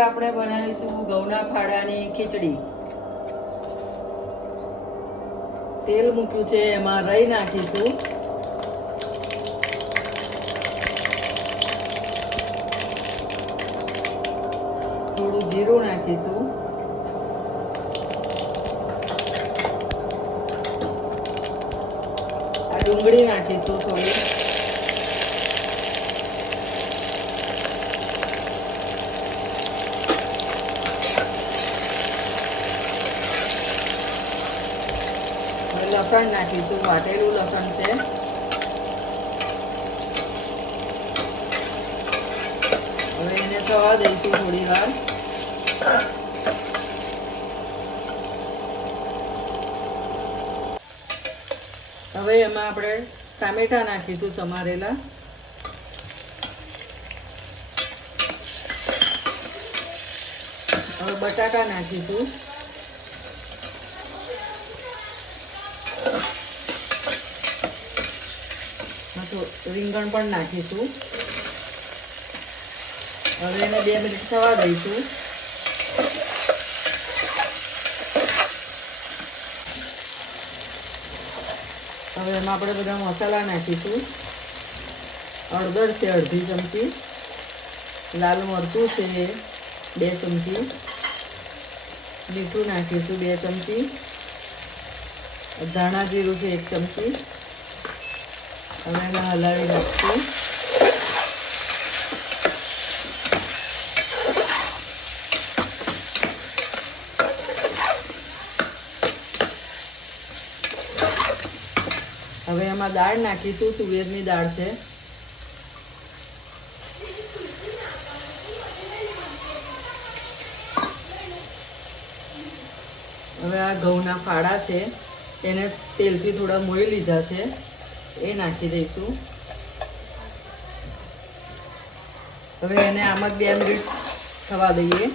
આપણે બનાવીશું ઘઉંના ફાડાની ખીચડી. તેલ મૂક્યું છે, એમાં રાઈ નાખીશું. થોડું જીરું નાખીશું. આ ડુંગળી નાખીશું થોડી. લસણ નાખીશું, વાટેલું લસણ છે. હવે એને થવા દઈશું થોડી વાર. હવે એમાં આપણે ટામેટા નાખીશું સમારેલા. હવે બટાકા નાખીશું. રીંગણ પણ નાખીશું. હવે એને 2 મિનિટ થવા દઈશું. હવે એમાં આપણે બધા મસાલા નાખીશું. હળદર છે અડધી ચમચી, લાલ મરચું છે 2 ચમચી, મીઠું નાખીશું 2 ચમચી, ધાણા જીરું છે 1 ચમચી. હવે એને હલાવી નાખશું. હવે એમાં દાળ નાખીશું, તુવેરની દાળ છે. હવે આ ઘઉંના ફાડા છે, એને તેલથી થોડા મોઈ લીધા છે, એ નાખી દઈશું. હવે એને આમ જ 2 મિનિટ થવા દઈએ.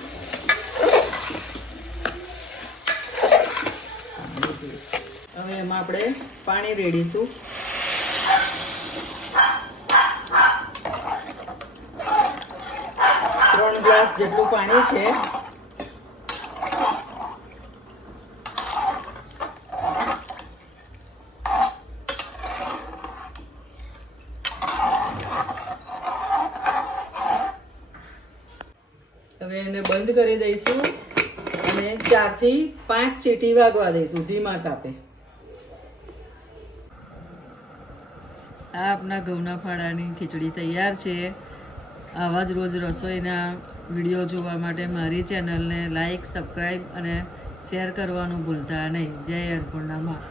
હવે એમાં આપણે પાણી રેડીશું. 3 ગ્લાસ જેટલું પાણી છે. હવે એને બંધ કરી દઈશું અને 4 થી 5 સીટી વાગવા દઈશું ધીમા તાપે. આ આપણા ઘઉંના ફાડાની ખીચડી તૈયાર છે. આવા જ રોજ રસોઈના વિડીયો જોવા માટે મારી ચેનલને લાઈક, સબસ્ક્રાઈબ અને શેર કરવાનું ભૂલતા નહીં. જય અન્નપૂર્ણા માં.